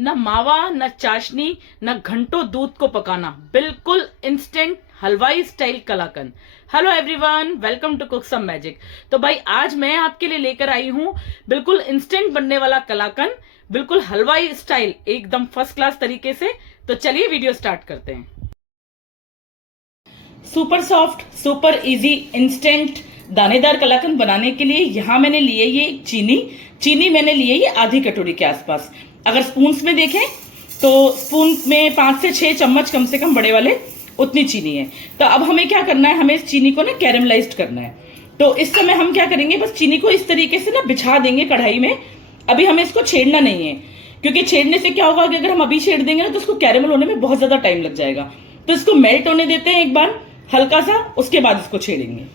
न मावा न चाशनी न घंटों दूध को पकाना, बिल्कुल इंस्टेंट हलवाई style kalakand. Hello everyone, welcome to cook some magic. तो भाई आज मैं आपके लिए लेकर आई हूं बिल्कुल इंस्टेंट बनने वाला कलाकंद, बिल्कुल हलवाई स्टाइल, एकदम फर्स्ट क्लास तरीके से। तो चलिए वीडियो स्टार्ट करते हैं। Super soft, super easy, instant दानेदार कलाकंद बनाने के लिए यहाँ मैंने लिए ये चीनी मैंने लिए ये आधी कटोरी के आसपास। अगर स्पून्स में देखें तो स्पून में 5 से 6 चम्मच कम से कम बड़े वाले उतनी चीनी है। तो अब हमें क्या करना है, हमें इस चीनी को ना कैरेमलाइज्ड करना है। तो इस समय हम क्या करेंगे, बस चीनी को इस तरीके से ना बिछा देंगे कढ़ाई में। अभी हमें इसको छेड़ना नहीं है, क्योंकि छेड़ने से क्या होगा कि अगर हम अभी छेड़ देंगे ना तो उसको कैरेमल होने में बहुत ज्यादा टाइम लग जाएगा। तो इसको मेल्ट होने देते हैं एक बार हल्का सा, उसके बाद इसको छेड़ेंगे।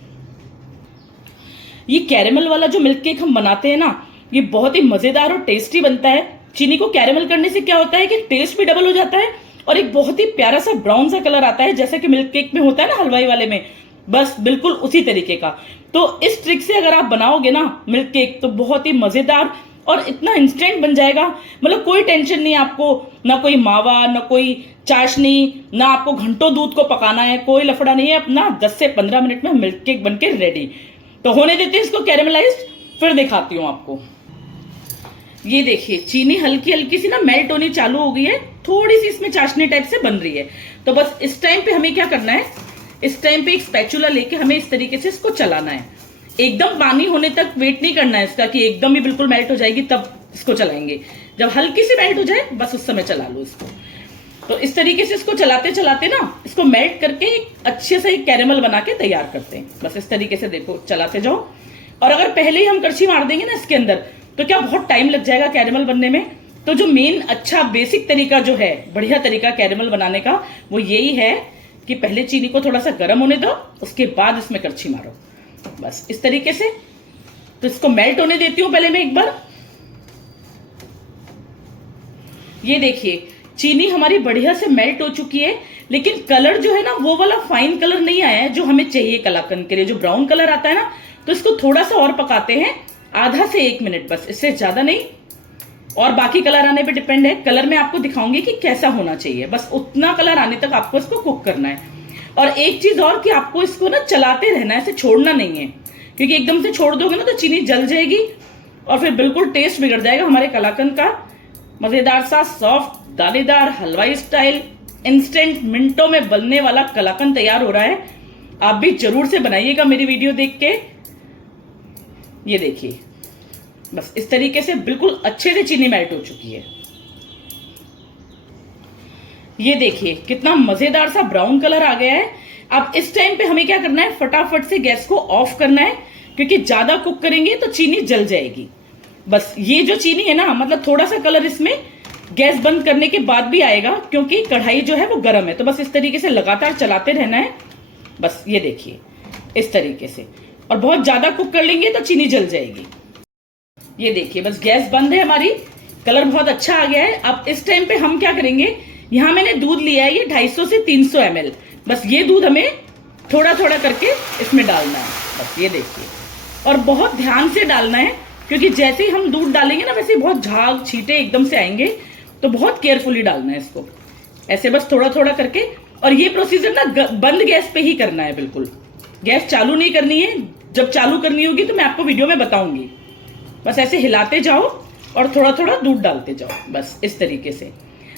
ये कैरेमल वाला जो मिल्क केक हम बनाते हैं ना, ये बहुत ही मजेदार और टेस्टी बनता है। चीनी को कैरेमल करने से क्या होता है कि टेस्ट भी डबल हो जाता है और एक बहुत ही प्यारा सा ब्राउन सा कलर आता है, जैसे कि मिल्क केक में होता है ना हलवाई वाले में, बस बिल्कुल उसी तरीके का। तो इस ट्रिक से अगर आप बनाओगे ना मिल्क केक तो बहुत ही मजेदार और इतना इंस्टेंट बन जाएगा, मतलब कोई टेंशन नहीं आपको, ना कोई मावा ना कोई चाशनी, ना आपको घंटों दूध को पकाना है, कोई लफड़ा नहीं है। अपना 10 से 15 मिनट में मिल्क केक बनके रेडी। तो होने देते हैं इसको कैरेमलाइज्ड, फिर दिखाती हूँ आपको। ये देखिए चीनी हल्की हल्की सी ना मेल्ट होनी चालू हो गई है, थोड़ी सी इसमें चाशनी टाइप से बन रही है। तो बस इस टाइम पे हमें क्या करना है, इस टाइम पे एक स्पैचुला लेके हमें इस तरीके से इसको चलाना है। एकदम पानी होने तक वेट नहीं करना है इसका कि एकदम ही बिल्कुल मेल्ट हो जाएगी तब इसको चलाएंगे। जब हल्की सी मेल्ट हो जाए बस उस समय चला लो इसको। तो इस तरीके से इसको चलाते चलाते ना इसको मेल्ट करके एक अच्छे से एक कैरेमल बना के तैयार करते हैं। बस इस तरीके से देखो चलाते जाओ। और अगर पहले ही हम कड़छी मार देंगे ना इसके अंदर तो क्या बहुत टाइम लग जाएगा कैरेमल बनने में। तो जो मेन अच्छा बेसिक तरीका जो है, बढ़िया तरीका कैरेमल बनाने का, वो यही है कि पहले चीनी को थोड़ा सा गर्म होने दो, उसके बाद इसमें कड़छी मारो, बस इस तरीके से। तो इसको मेल्ट होने देती हूं पहले मैं एक बार। ये देखिए चीनी हमारी बढ़िया से मेल्ट हो चुकी है, लेकिन कलर जो है ना वो वाला फाइन कलर नहीं आया है जो हमें चाहिए कलाकंद के लिए। जो ब्राउन कलर आता है ना, तो इसको थोड़ा सा और पकाते हैं, आधा से 1 मिनट, बस इससे ज्यादा नहीं। और बाकी कलर आने पे डिपेंड है। कलर में आपको दिखाऊंगी कि कैसा होना चाहिए, बस उतना कलर आने तक आपको इसको कुक करना है। और एक चीज और कि आपको इसको ना चलाते रहना है, इसे छोड़ना नहीं है, क्योंकि एकदम से छोड़ दोगे ना तो चीनी जल जाएगी और फिर बिल्कुल टेस्ट बिगड़ जाएगा हमारे कलाकंद का। मजेदार सा सॉफ्ट दानेदार हलवाई स्टाइल इंस्टेंट मिनटों में बनने वाला कलाकंद तैयार हो रहा है। आप भी जरूर से बनाइएगा मेरी वीडियो देख के। ये देखिए बस इस तरीके से बिल्कुल अच्छे से चीनी मेल्ट हो चुकी है। ये देखिए कितना मजेदार सा ब्राउन कलर आ गया है। अब इस टाइम पे हमें क्या करना है, फटाफट से गैस को ऑफ करना है, क्योंकि ज्यादा कुक करेंगे तो चीनी जल जाएगी। बस ये जो चीनी है ना, मतलब थोड़ा सा कलर इसमें गैस बंद करने के बाद भी आएगा, क्योंकि कढ़ाई जो है वो गर्म है। तो बस इस तरीके से लगातार चलाते रहना है, बस ये देखिए इस तरीके से। और बहुत ज्यादा कुक कर लेंगे तो चीनी जल जाएगी। ये देखिए बस गैस बंद है हमारी, कलर बहुत अच्छा आ गया है। अब इस टाइम पे हम क्या करेंगे, यहाँ मैंने दूध लिया है ये 250 से 300 ml। बस ये दूध हमें थोड़ा थोड़ा करके इसमें डालना है, बस ये देखिए। और बहुत ध्यान से डालना है, क्योंकि जैसे ही हम दूध डालेंगे ना वैसे ही बहुत झाग छींटे एकदम से आएंगे, तो बहुत केयरफुली डालना है इसको, ऐसे बस थोड़ा थोड़ा करके। और ये प्रोसीजर ना बंद गैस पे ही करना है, बिल्कुल गैस चालू नहीं करनी है। जब चालू करनी होगी तो मैं आपको वीडियो में बताऊंगी। बस ऐसे हिलाते जाओ और थोड़ा थोड़ा दूध डालते जाओ, बस इस तरीके से।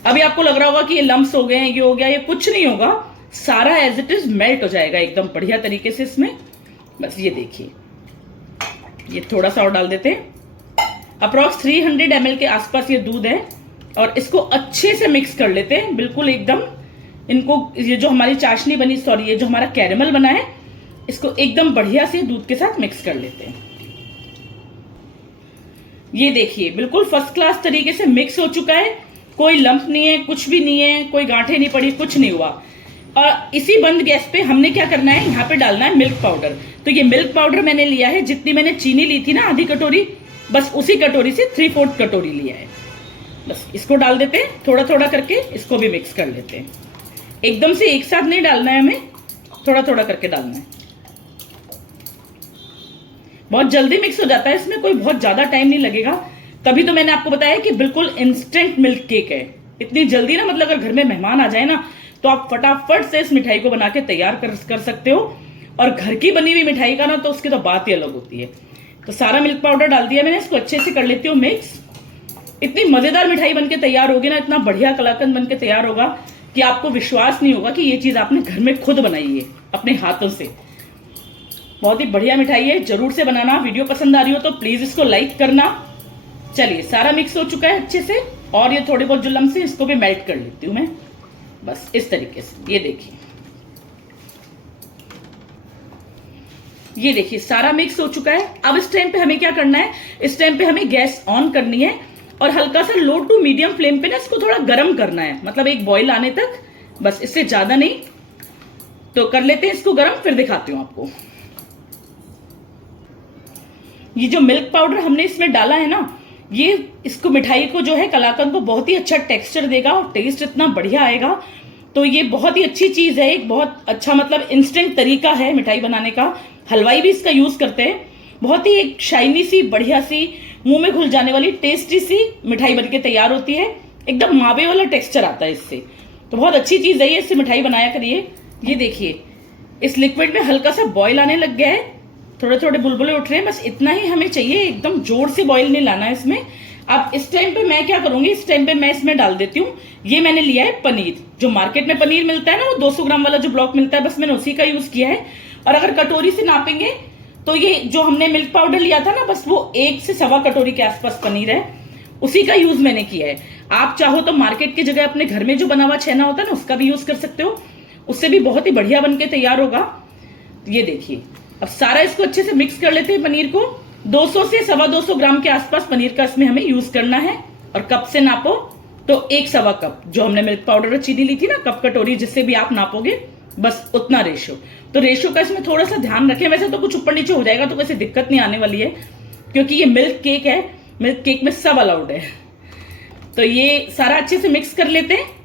अभी आपको लग रहा होगा कि ये लम्प्स हो गए हैं, ये हो गया, ये कुछ नहीं होगा, सारा एज इट इज मेल्ट हो जाएगा एकदम बढ़िया तरीके से इसमें। बस ये देखिए, ये थोड़ा सा और डाल देते हैं। अप्रॉक्स 300 ml के आसपास ये दूध है, और इसको अच्छे से मिक्स कर लेते हैं बिल्कुल एकदम। इनको ये जो हमारी चाशनी बनी, सॉरी ये जो हमारा कैरेमल बना है, इसको एकदम बढ़िया से दूध के साथ मिक्स कर लेते हैं। ये देखिए बिल्कुल फर्स्ट क्लास तरीके से मिक्स हो चुका है, कोई लंप नहीं है, कुछ भी नहीं है, कोई गांठें नहीं पड़ी, कुछ नहीं हुआ। और इसी बंद गैस पे हमने क्या करना है, यहाँ पे डालना है मिल्क पाउडर। तो ये मिल्क पाउडर मैंने लिया है, जितनी मैंने चीनी ली थी ना आधी कटोरी, बस उसी कटोरी से 3/4 कटोरी लिया है। बस इसको डाल देते हैं थोड़ा थोड़ा करके, इसको भी मिक्स कर लेते हैं। एकदम से एक साथ नहीं डालना है हमें, थोड़ा थोड़ा करके डालना है। बहुत जल्दी मिक्स हो जाता है, इसमें कोई बहुत ज्यादा टाइम नहीं लगेगा। तभी तो मैंने आपको बताया कि बिल्कुल इंस्टेंट मिल्क केक है। इतनी जल्दी ना, मतलब अगर घर में मेहमान आ जाए ना तो आप फटाफट से इस मिठाई को बना के तैयार कर सकते हो। और घर की बनी हुई मिठाई का ना तो उसकी तो बात ही अलग होती है। तो सारा मिल्क पाउडर डाल दिया मैंने, इसको अच्छे से कर लेती हूँ मिक्स। इतनी मजेदार मिठाई बनके तैयार होगी ना, इतना बढ़िया कलाकंद बनके तैयार होगा कि आपको विश्वास नहीं होगा कि ये चीज आपने घर में खुद बनाई है अपने हाथों से। बहुत ही बढ़िया मिठाई है, जरूर से बनाना। वीडियो पसंद आ रही हो तो प्लीज इसको लाइक करना। चलिए, सारा मिक्स हो चुका है अच्छे से, और ये थोड़े बहुत जो लम्स हैं इसको भी मेल्ट कर लेती हूँ मैं, बस इस तरीके से। ये देखिए, ये देखिए सारा मिक्स हो चुका है। अब इस टाइम पे हमें क्या करना है, इस टाइम पे हमें गैस ऑन करनी है और हल्का सा लो टू मीडियम फ्लेम पे ना इसको थोड़ा गर्म करना है, मतलब एक बॉईल आने तक, बस इससे ज्यादा नहीं। तो कर लेते हैं इसको गर्म, फिर दिखाती हूं आपको। ये जो मिल्क पाउडर हमने इसमें डाला है ना, ये इसको मिठाई को जो है कलाकंद को बहुत ही अच्छा टेक्सचर देगा और टेस्ट इतना बढ़िया आएगा। तो ये बहुत ही अच्छी चीज है, एक बहुत अच्छा मतलब इंस्टेंट तरीका है मिठाई बनाने का। हलवाई भी इसका यूज करते हैं। बहुत ही एक शाइनी सी, बढ़िया सी, मुंह में घुल जाने वाली टेस्टी सी मिठाई बनके तैयार होती है। एकदम मावे वाला टेक्सचर आता है इससे, तो बहुत अच्छी चीज है ये, इससे मिठाई बनाया करिए। ये देखिए, इस लिक्विड में हल्का सा बॉईल आने लग गया है, थोड़े थोड़े बुलबुले उठ रहे हैं, बस इतना ही हमें चाहिए, एकदम जोर से बॉईल नहीं लाना है इसमें। अब इस टाइम पे मैं क्या करूंगी, इस टाइम पे मैं इसमें डाल देती हूँ, ये मैंने लिया है पनीर। जो मार्केट में पनीर मिलता है ना, वो 200 ग्राम वाला जो ब्लॉक मिलता है, बस मैंने उसी का यूज किया है। और अगर कटोरी से नापेंगे तो ये जो हमने मिल्क पाउडर लिया था ना, बस वो 1 से सवा कटोरी के आसपास पनीर है, उसी का यूज मैंने किया है। आप चाहो तो मार्केट की जगह अपने घर में जो बना हुआ छेना होता है ना, उसका भी यूज कर सकते हो, उससे भी बहुत ही बढ़िया बनके तैयार होगा। ये देखिए, अब सारा इसको अच्छे से मिक्स कर लेते हैं पनीर को। 200 से 225 ग्राम के आसपास पनीर का इसमें हमें यूज करना है। और कप से नापो तो 1 सवा कप, जो हमने मिल्क पाउडर और चीनी ली थी ना, कप कटोरी जिससे भी आप नापोगे, बस उतना रेशो। तो रेशो का इसमें थोड़ा सा ध्यान रखें। वैसे तो कुछ ऊपर नीचे हो जाएगा तो वैसे दिक्कत नहीं आने वाली है, क्योंकि ये मिल्क केक है, मिल्क केक में सब अलाउड है। तो ये सारा अच्छे से मिक्स कर लेते हैं।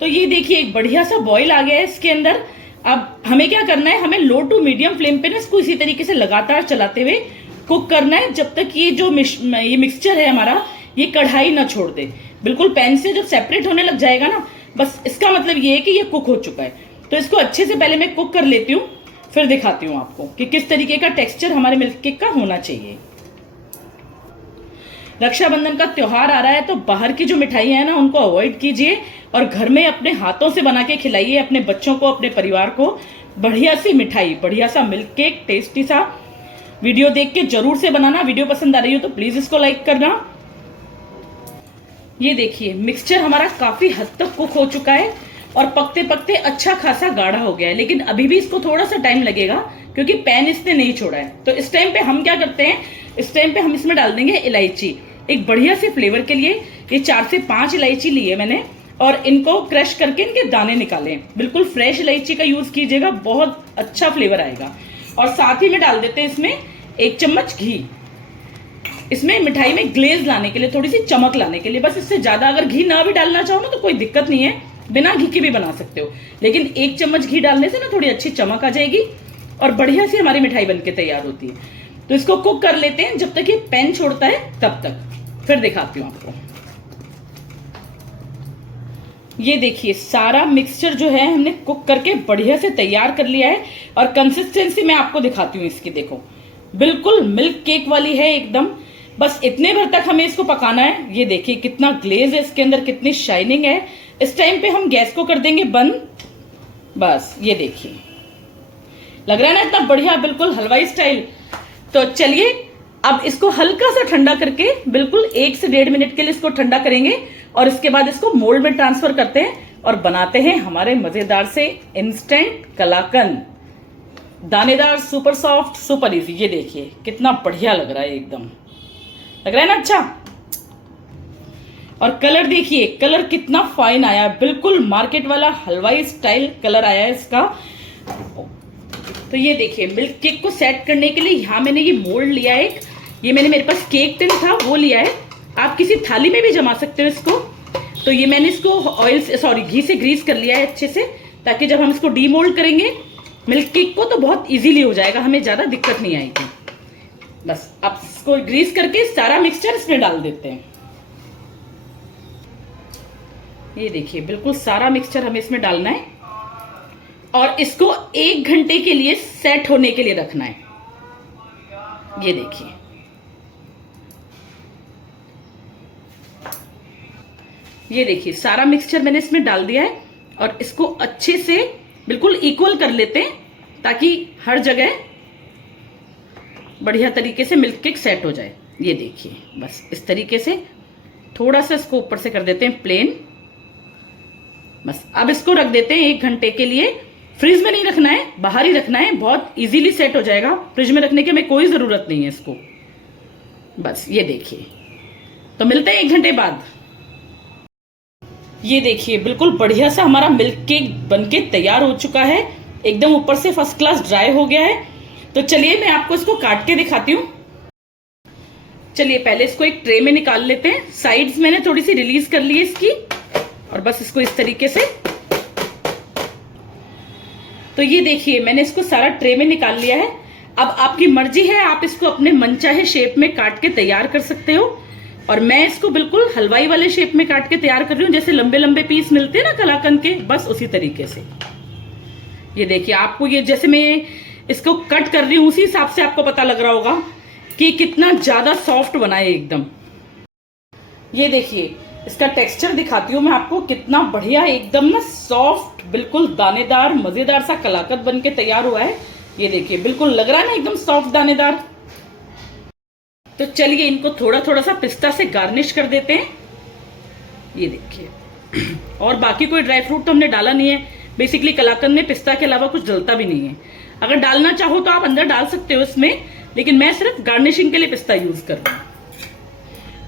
तो ये देखिए, एक बढ़िया सा बॉईल आ गया है इसके अंदर। अब हमें क्या करना है, हमें लो टू मीडियम फ्लेम पे ना इसको इसी तरीके से लगातार चलाते हुए कुक करना है, जब तक ये जो ये मिक्सचर है हमारा, ये कढ़ाई ना छोड़ दे। बिल्कुल पैन से जब सेपरेट होने लग जाएगा ना, बस इसका मतलब ये है कि ये कुक हो चुका है। तो इसको अच्छे से पहले मैं कुक कर लेती हूँ, फिर दिखाती हूँ आपको कि किस तरीके का टेक्सचर हमारे मिल्क केक का होना चाहिए। रक्षाबंधन का त्योहार आ रहा है, तो बाहर की जो मिठाई है ना, उनको अवॉइड कीजिए और घर में अपने हाथों से बना के खिलाइए अपने बच्चों को, अपने परिवार को। बढ़िया सी मिठाई, बढ़िया सा मिल्क केक, टेस्टी सा। वीडियो देख के जरूर से बनाना। वीडियो पसंद आ रही हो तो प्लीज इसको लाइक करना। ये देखिए, मिक्सचर हमारा काफी हद तक कुक हो चुका है और पकते पकते अच्छा खासा गाढ़ा हो गया है, लेकिन अभी भी इसको थोड़ा सा टाइम लगेगा क्योंकि पैन इसने नहीं छोड़ा है। तो इस टाइम पे हम क्या करते हैं, इस टाइम पे हम इसमें डाल देंगे इलायची, एक बढ़िया से फ्लेवर के लिए। ये 4 से 5 इलायची लिए मैंने और इनको क्रश करके इनके दाने निकाले। बिल्कुल फ्रेश इलायची का यूज कीजिएगा, बहुत अच्छा फ्लेवर आएगा। और साथ ही में डाल देते हैं इसमें 1 चम्मच घी, इसमें मिठाई में ग्लेज लाने के लिए, थोड़ी सी चमक लाने के लिए। बस इससे ज्यादा अगर घी ना भी डालना चाहो ना तो कोई दिक्कत नहीं है, बिना घी के भी बना सकते हो, लेकिन 1 चम्मच घी डालने से ना थोड़ी अच्छी चमक आ जाएगी और बढ़िया सी हमारी मिठाई बनके तैयार होती है। तो इसको कुक कर लेते हैं जब तक ये पैन छोड़ता है तब तक, फिर दिखाती हूँ आपको। ये देखिए, सारा मिक्सचर जो है हमने कुक करके बढ़िया से तैयार कर लिया है और कंसिस्टेंसी मैं आपको दिखाती हूँ इसकी। देखो, बिल्कुल मिल्क केक वाली है एकदम। बस इतने भर तक हमें इसको पकाना है। ये देखिए कितना ग्लेज है इसके अंदर, कितनी शाइनिंग है। इस टाइम पे हम गैस को कर देंगे बंद। बस ये देखिए, लग रहा है ना इतना बढ़िया, बिल्कुल हलवाई स्टाइल। तो चलिए अब इसको हल्का सा ठंडा करके, बिल्कुल 1 से 1.5 मिनट के लिए इसको ठंडा करेंगे और इसके बाद इसको मोल्ड में ट्रांसफर करते हैं और बनाते हैं हमारे मजेदार से इंस्टेंट कलाकंद, दानेदार, सुपर सॉफ्ट, सुपर इजी। ये देखिए कितना बढ़िया लग रहा है, एकदम लग रहा है ना अच्छा। और कलर देखिए, कलर कितना फाइन आया है, बिल्कुल मार्केट वाला हलवाई स्टाइल कलर आया है इसका। तो ये देखिए, मिल्क केक को सेट करने के लिए यहाँ मैंने ये मोल्ड लिया है एक, ये मैंने मेरे पास केक टिन था वो लिया है। आप किसी थाली में भी जमा सकते हो इसको। तो ये मैंने इसको घी से ग्रीस कर लिया है अच्छे से, ताकि जब हम इसको डीमोल्ड करेंगे मिल्क केक को तो बहुत इजीली हो जाएगा, हमें ज्यादा दिक्कत नहीं आएगी। बस अब इसको ग्रीस करके सारा मिक्सचर इसमें डाल देते हैं। ये देखिए बिल्कुल सारा मिक्सचर हमें इसमें डालना है और इसको 1 घंटे के लिए सेट होने के लिए रखना है। ये देखिए, ये देखिए सारा मिक्सचर मैंने इसमें डाल दिया है और इसको अच्छे से बिल्कुल इक्वल कर लेते हैं ताकि हर जगह बढ़िया तरीके से मिल्क केक सेट हो जाए। ये देखिए बस इस तरीके से थोड़ा सा इसको ऊपर से कर देते हैं प्लेन। बस अब इसको रख देते हैं 1 घंटे के लिए। फ्रिज में नहीं रखना है, बाहर ही रखना है, बहुत इजीली सेट हो जाएगा। फ्रिज में रखने की हमें कोई जरूरत नहीं है इसको। बस ये देखिए, तो मिलते हैं 1 घंटे बाद। ये देखिए बिल्कुल बढ़िया सा हमारा मिल्क केक बनके तैयार हो चुका है, एकदम ऊपर से फर्स्ट क्लास ड्राई हो गया है। तो चलिए मैं आपको इसको काट के दिखाती हूँ। चलिए पहले इसको एक ट्रे में निकाल लेते हैं। साइड्स मैंने थोड़ी सी रिलीज कर ली है इसकी और बस इसको इस तरीके से। तो ये देखिए मैंने इसको सारा ट्रे में निकाल लिया है। अब आपकी मर्जी है, आप इसको अपने मनचाहे शेप में काट के तैयार कर सकते हो। और मैं इसको बिल्कुल हलवाई वाले शेप में काट के तैयार कर रही हूँ, जैसे लंबे लंबे पीस मिलते हैं ना कलाकंद के, बस उसी तरीके से। ये देखिए आपको ये जैसे मैं इसको कट कर रही हूँ उसी हिसाब से आपको पता लग रहा होगा कि कितना ज्यादा सॉफ्ट बना है एकदम। ये देखिए इसका टेक्सचर दिखाती हूँ मैं आपको, कितना बढ़िया एकदम ना सॉफ्ट, बिल्कुल दानेदार मजेदार सा कलाकंद बन के तैयार हुआ है। ये देखिए बिल्कुल लग रहा है ना एकदम सॉफ्ट दानेदार। तो चलिए इनको थोड़ा थोड़ा सा पिस्ता से गार्निश कर देते हैं। ये देखिए और बाकी कोई ड्राई फ्रूट तो हमने डाला नहीं है। बेसिकली कलाकंद में पिस्ता के अलावा कुछ डलता भी नहीं है। अगर डालना चाहो तो आप अंदर डाल सकते हो इसमें, लेकिन मैं सिर्फ गार्निशिंग के लिए पिस्ता यूज कर रही हूँ।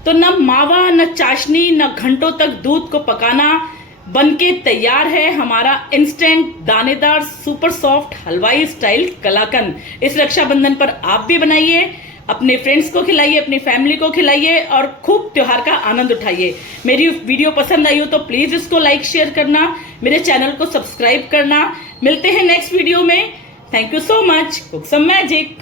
तो न मावा न चाशनी न घंटों तक दूध को पकाना, बनके तैयार है हमारा इंस्टेंट दानेदार सुपर सॉफ्ट हलवाई स्टाइल कलाकंद। इस रक्षाबंधन पर आप भी बनाइए, अपने फ्रेंड्स को खिलाइए, अपनी फैमिली को खिलाइए और खूब त्योहार का आनंद उठाइए। मेरी वीडियो पसंद आई हो तो प्लीज इसको लाइक शेयर करना, मेरे चैनल को सब्सक्राइब करना। मिलते हैं नेक्स्ट वीडियो में। Thank you so much. Cook some magic.